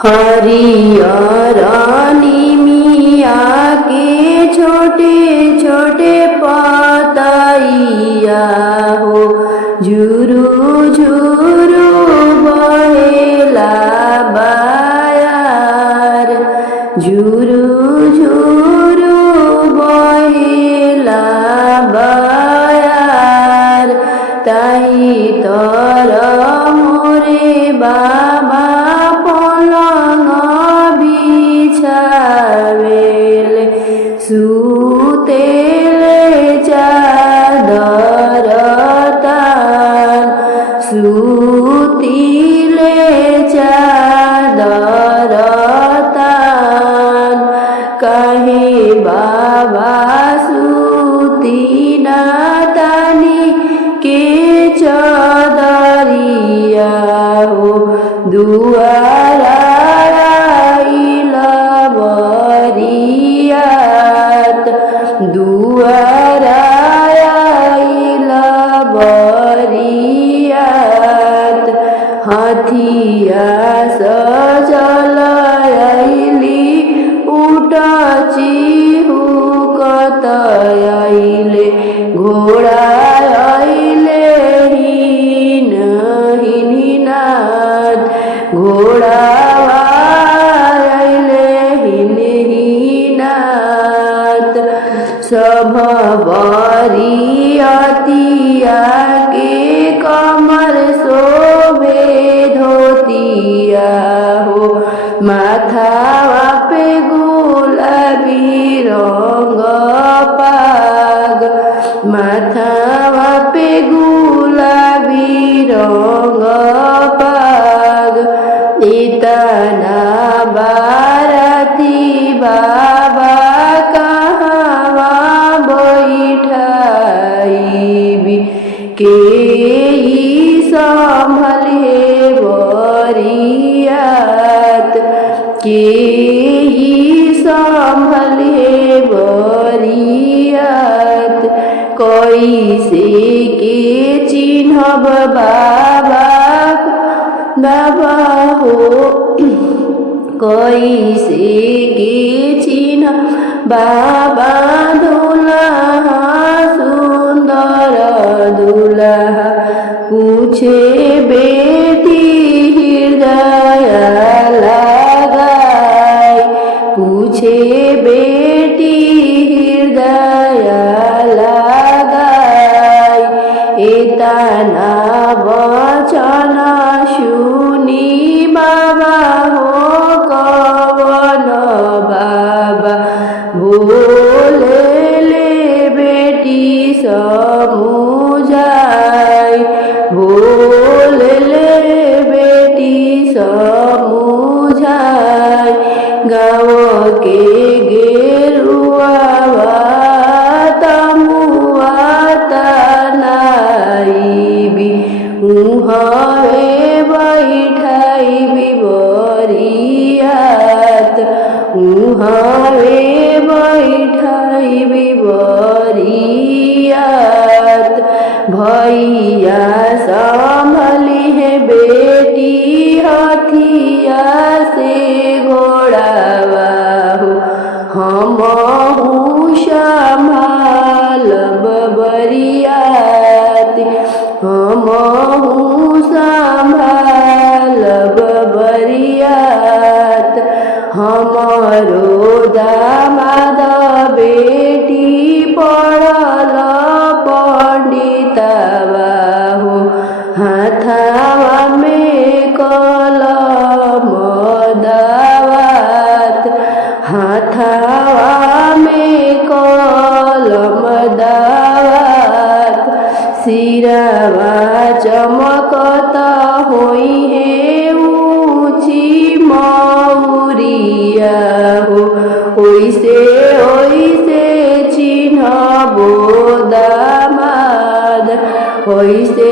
हरियर निमिया के छोटे छोटे पतइया हो झुरु झुरु बहेला बायार झुरु झुरु बहेला बायार ताई तर मोरे बाबा सुतेले चादर तान सुतिले चादर तान कहे बाबा सुतिना तानी के चादरिया हो दुआरा दुआरा आइला बरियात हाथिया सजल आइली उटा चिहुकत आइले घोड़ा आइले हिन हिनात घोड़ा सब बरियतिया के कमर शोभे धोतिया हो माथावा पे गुलाबी रंग पाग माथावा पे गुलाबी रंग पाग इतना बाराती बाबा के संभले बरियात के संभले बरियात कैसे के चिन्हब बाबा बाबा हो कैसे के चिन्ह बाबा दुल्हा सुंदर दुल्हा पूछे बेटी हृदय लगाई पूछे बेटी हृदय लगाई इतना वचन सुनी बाबा हो कवन बाबा बोले समुझाई बोले बेटी समुझाई गाँव के गेरुआ तमुआ तनाइबी उहवे बैठाई बरियात उहवे बैठाई बरियात भैया संभली है बेटी हथिया से घोड़ावा हो हम संभालब बरियात हम संभालब बरियात हमारो दामाद बेटी पड़ल पंडितवा हो हाथावा में कलम दावात हाथावा में कलम दावात सिरावा चमकत होई है ऊँची मौरिया हो ओइसे ओइसे चिन्हबो दामाद ओइसे